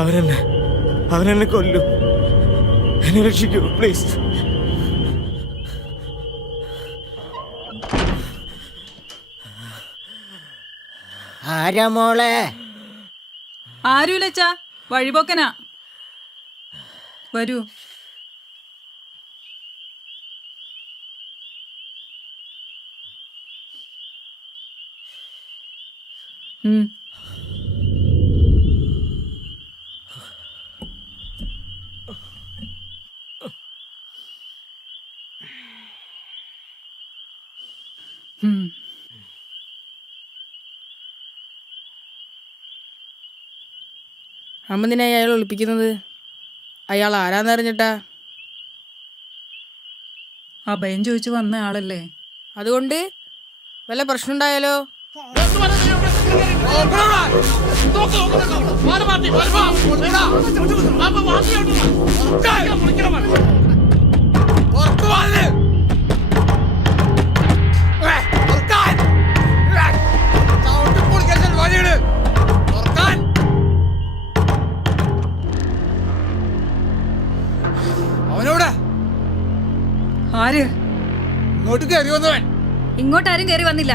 അവരെന്നെ അവരെന്നെ കൊല്ലു. എന്നെ രക്ഷിക്കൂ പ്ലീസ്. ആരാ മോളെ? ആരുമില്ലച്ചാ വഴിപോക്കനാ. വരൂ. ഉം. ഉം അമ്മന്തിനാ അയാൾ ഒളിപ്പിക്കുന്നത് അയാൾ ആരാന്നറിഞ്ഞിട്ടാ അഭയം ചോദിച്ചു വന്ന ആളല്ലേ അതുകൊണ്ട് വല്ല പ്രശ്നം ഉണ്ടായാലോ അവനോടെ? ആര്? ഇങ്ങോട്ട് കയറി വന്നവൻ. ഇങ്ങോട്ട് ആരും കയറി വന്നില്ല.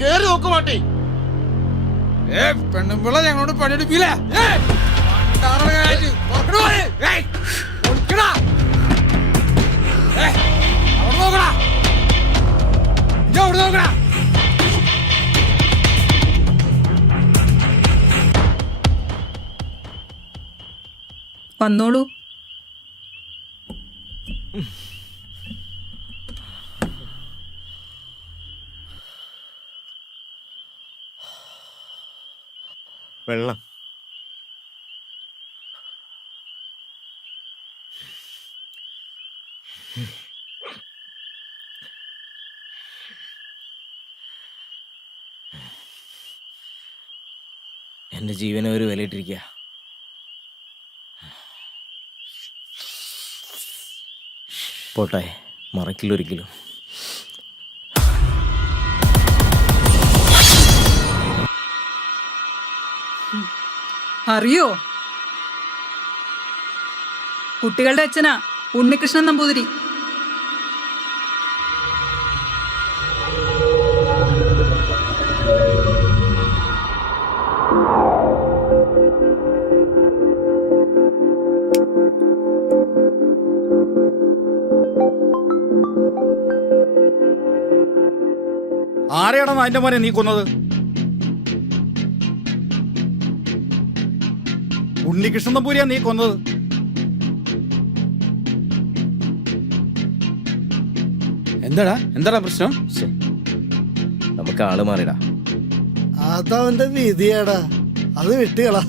കേറി നോക്ക് മാട്ടി. ഏ പെണ്ണുമ്പിള്ള ഞങ്ങളോട് പണിയെടുപ്പില്ലേ. ഏ, വെള്ളം. എന്റെ ജീവനെ ഒരു വിലയിട്ടിരിക്കുക പോട്ടെ മറക്കില്ല അറിയോ? കുട്ടികളുടെ അച്ഛനാ ഉണ്ണികൃഷ്ണൻ നമ്പൂതിരി. ആരെയാണെന്ന് അതിന്റെ മോനെ നീ ഉണ്ണികൃഷ്ണൻ നമ്പൂരിയാ നീ കൊന്നത്? എന്താടാ? എന്താടാ പ്രശ്നം? നമുക്ക് ആൾ മാറിടാ. അതവന്റെ വിധിയാടാ അത് വിട്ടുകളാ.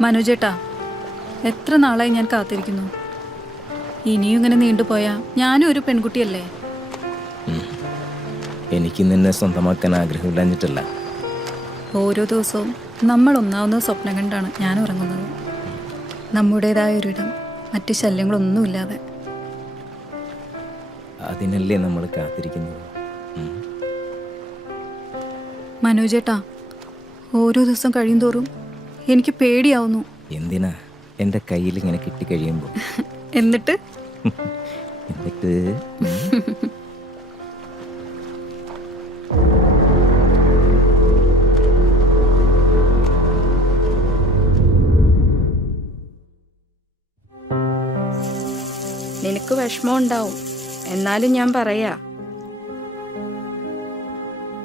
മനോജേട്ടാ എത്ര നാളായി ഞാൻ കാത്തിരിക്കുന്നു? ഇനിയും ഇങ്ങനെ നീണ്ടുപോയാ ഞാനും ഒരു പെൺകുട്ടിയല്ലേ? എനിക്ക് നിന്നെ സ്വന്തമാക്കാൻ ആഗ്രഹമില്ലാഞ്ഞിട്ടല്ല. ഓരോ ദിവസവും നമ്മൾ ഒന്നാവുന്ന സ്വപ്നം കണ്ടാണ് ഞാൻ ഉറങ്ങുന്നത്. നമ്മുടേതായ ഒരിടം മറ്റു ശല്യങ്ങളൊന്നുമില്ലാതെ. അതിനല്ലേ നമ്മൾ കാത്തിരിക്കുന്നത്. മനോജേട്ടാ ഓരോ ദിവസം കഴിയും തോറും എനിക്ക് പേടിയാവുന്നു. എന്തിനാ? എന്റെ കയ്യിൽ ഇങ്ങനെ കിട്ടിക്കഴിയുമ്പോൾ എന്നിട്ട്? എന്നിട്ട് നിനക്ക് വിഷമം ഉണ്ടാവും. എന്നാലും ഞാൻ പറയാ.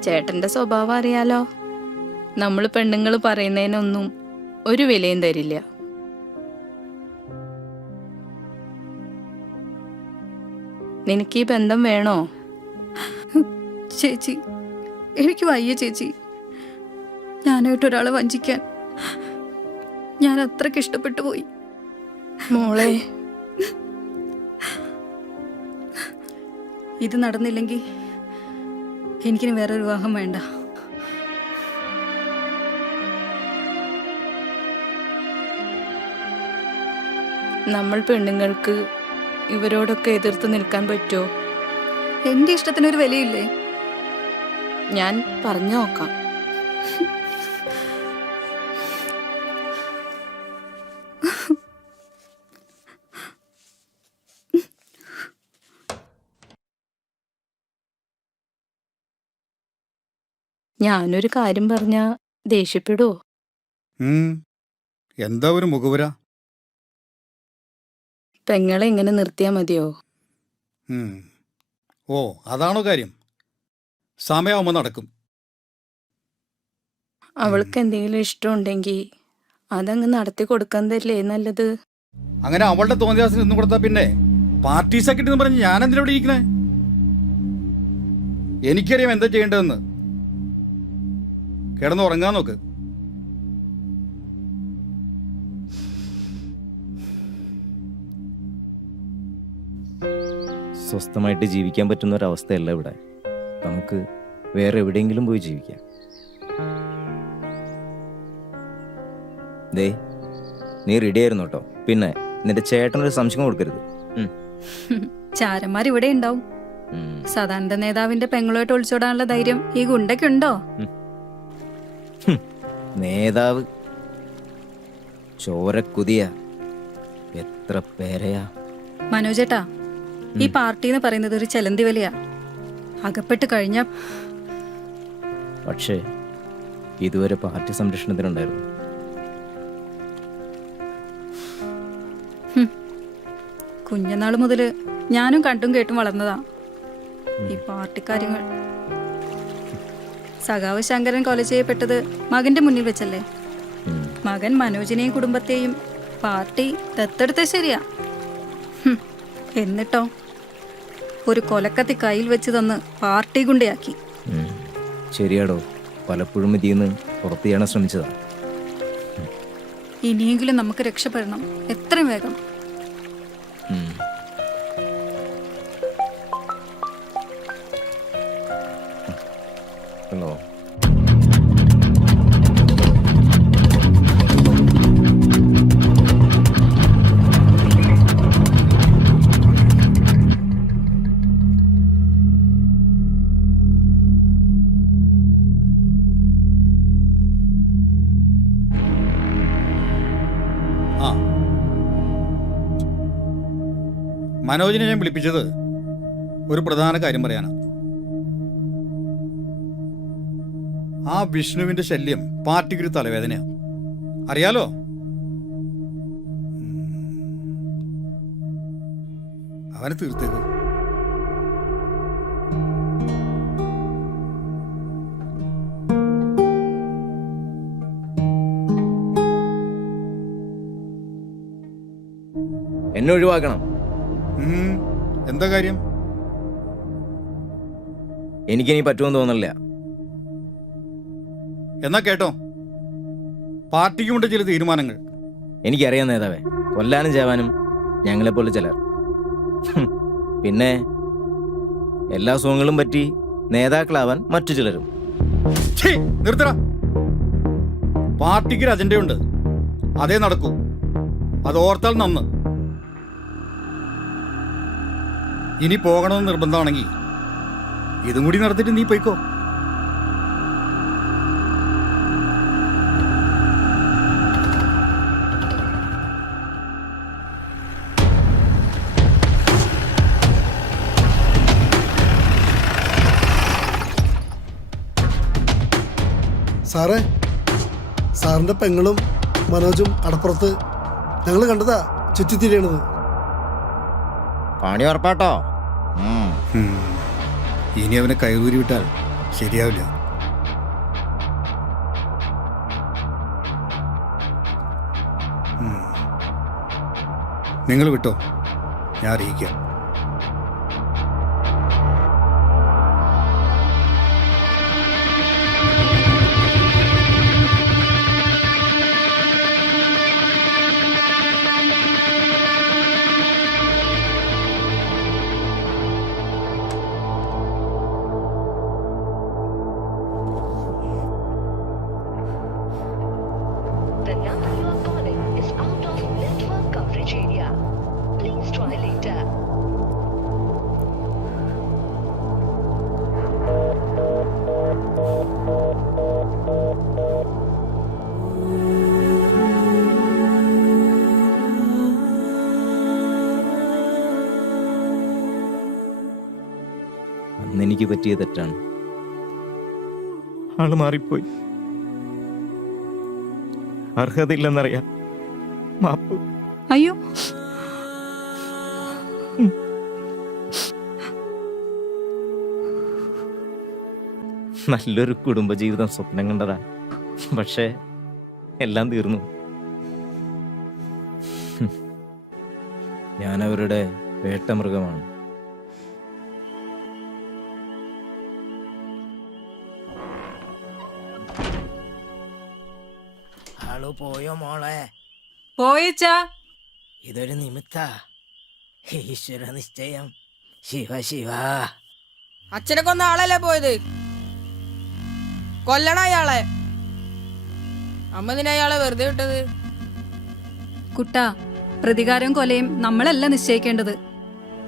ചേട്ടന്റെ സ്വഭാവം അറിയാലോ. നമ്മൾ പെണ്ണുങ്ങൾ പറയുന്നതിനൊന്നും ഒരു വിലയും തരില്ല. നിനക്ക് ഈ ബന്ധം വേണോ? ചേച്ചി എനിക്ക് വയ്യ ചേച്ചി. ഞാനായിട്ട് ഒരാളെ വഞ്ചിക്കാൻ. ഞാൻ അത്രയ്ക്ക് ഇഷ്ടപ്പെട്ടു പോയി. മോളെ ഇത് നടന്നില്ലെങ്കിൽ എനിക്കിനി വേറെ വിവാഹം വേണ്ട. നമ്മൾ പെണ്ണുങ്ങൾക്ക് ഇവരോടൊക്കെ എതിർത്ത് നിൽക്കാൻ പറ്റുമോ? എന്റെ ഇഷ്ടത്തിനൊരു വിലയില്ലേ? ഞാൻ പറഞ്ഞു നോക്കാം. ഞാനൊരു കാര്യം പറഞ്ഞ ദേഷ്യപ്പെടുവോ? ഉം. എന്താ ഒരു മുഖവുര? പെങ്ങളെ ഇങ്ങനെ നിർത്തിയാ മതിയോ? ഓ അതാണോ കാര്യം. സമയമാകുമ്പോൾ നടക്കും. അവൾക്ക് എന്തെങ്കിലും ഇഷ്ടമുണ്ടെങ്കിൽ അതങ്ങ് നടത്തി കൊടുക്കുന്നതല്ലേ നല്ലത്? അങ്ങനെ അവളുടെ തോന്നിയാസിന് നിന്നു കൊടുത്താ പിന്നെ പാർട്ടി സെക്രട്ടറി പറഞ്ഞ് ഞാൻ എന്തിനാ ഇവിടെ ഇരിക്കണേ? എനിക്കറിയാം എന്താ ചെയ്യേണ്ടതെന്ന്. കിടന്നുറങ്ങാൻ നോക്ക്. സ്വസ്ഥമായിട്ട് ജീവിക്കാൻ പറ്റുന്ന ഒരവസ്ഥയല്ല ഇവിടെ. നമുക്ക് വേറെ എവിടെയെങ്കിലും പോയി ജീവിക്കാം. ദേ നീ റെഡി ആയിരുന്നു കേട്ടോ. പിന്നെ നിന്റെ ചേട്ടനൊരു സംശയം കൊടുക്കരുത്. ചാരന്മാർ ഇവിടെ ഉണ്ടാവും. സാധാരണ സദാനന്ദ നേതാവിന്റെ പെങ്ങളുമായിട്ട് ഒളിച്ചോടാനുള്ള ധൈര്യം ഈ ഗുണ്ടയ്ക്കുണ്ടോ നേതാവ്. ചോരക്കുതിയ. എത്ര പേരെയാ? മനോജേട്ടാ ഈ പാർട്ടി എന്ന് പറയുന്നത് ഒരു ചെലന്തി വലിയ. അകപ്പെട്ട് കഴിഞ്ഞ പക്ഷേ ഇതുവരെ പാർട്ടി സംരക്ഷണത്തിനുണ്ടായിരുന്നു. കുഞ്ഞനാൾ മുതൽ ഞാനും കണ്ടും കേട്ടും വളർന്നതാ. ഈ പാർട്ടി കാര്യങ്ങൾ. സഖാവ് ശങ്കരൻ കൊല ചെയ്യപ്പെട്ടത് മകന്റെ മുന്നിൽ വെച്ചല്ലേ? മകൻ മനോജിനെയും കുടുംബത്തെയും പാർട്ടി ദത്തെടുത്ത ശരിയാ. എന്നിട്ടോ? ഒരു കൊലക്കത്തി കയ്യിൽ വെച്ച് തന്ന് പാർട്ടി ഗുണ്ടയാക്കി. ശരിയാടോ. പലപ്പോഴും ഇതിന്ന് പുറത്തു ചെയ്യാൻ ശ്രമിച്ചതാ. ഇനിയെങ്കിലും നമുക്ക് രക്ഷപ്പെടണം. എത്രയും വേഗം. മനോജിനെ ഞാൻ വിളിപ്പിച്ചത് ഒരു പ്രധാന കാര്യം പറയാനാണ് ആ വിഷ്ണുവിന്റെ ശല്യം പാർട്ടിക്കൊരു തലവേദനയാണ് അറിയാലോ? അവനെ തീർത്തേക്ക്. എന്നെ ഒഴിവാക്കണം. എന്താ കാര്യം? എനിക്കിനി പറ്റുമെന്ന് തോന്നില്ല എന്നാ കേട്ടോ. പാർട്ടിക്കുമുണ്ട് ചില തീരുമാനങ്ങൾ. എനിക്കറിയാം നേതാവേ. കൊല്ലാനും ചേവാനും ഞങ്ങളെപ്പോലെ ചിലർ. പിന്നെ എല്ലാ സുഖങ്ങളും പറ്റി നേതാക്കളാവാൻ മറ്റു ചിലരും. നിർത്തടാ. പാർട്ടിക്ക് ഒരു അജണ്ടയുണ്ട്. അതേ നടക്കൂ. അത് ഓർത്താൽ നന്ന്. ഇനി പോകണമെന്ന് നിർബന്ധമാണെങ്കിൽ ഇതും കൂടി നടത്തിയിട്ട് നീ പോയിക്കോ. സാറേ സാറിന്റെ പെങ്ങളും മനോജും അടപ്പുറത്ത് ഞങ്ങൾ കണ്ടതാ ചുറ്റിത്തിരിയണത്. പണി ഉറപ്പാട്ടോ. ഇനി അവനെ കൈകൂരി വിട്ടാൽ ശരിയാവില്ല. നിങ്ങൾ വിട്ടോ? ഞാൻ അറിയിക്കാം. എനിക്ക് പറ്റിയ തെറ്റാണ്. ആൾ മാറിപ്പോയി. അർഹതയില്ലെന്നറിയാം. മാപ്പ്. അയ്യോ. നല്ലൊരു കുടുംബജീവിതം സ്വപ്നം കണ്ടതാ. പക്ഷേ എല്ലാം തീർന്നു. ഞാൻ അവരുടെ വേട്ടമൃഗമാണ്. ആളു പോയോ മോളെ? പോയച്ചാ. ഇതൊരു നിമിത്ത. ഈശ്വര നിശ്ചയം. ശിവ ശിവ. അച്ഛനെ കൊന്ന ആളല്ലേ പോയത്? കൊല്ലണ അയാളെ. അമ്മ അയാളെ വെറുതെ വിട്ടത്? കുട്ട പ്രതികാരം കൊലയും നമ്മളല്ല നിശ്ചയിക്കേണ്ടത്.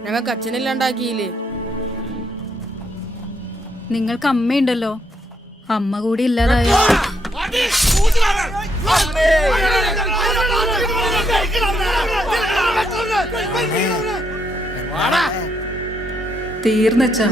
ഞങ്ങൾക്ക് അച്ഛനില്ലാണ്ടാക്കിയില്ലേ? നിങ്ങൾക്ക് അമ്മയുണ്ടല്ലോ. അമ്മ കൂടി ഇല്ലാതായ തീർന്നച്ചാ.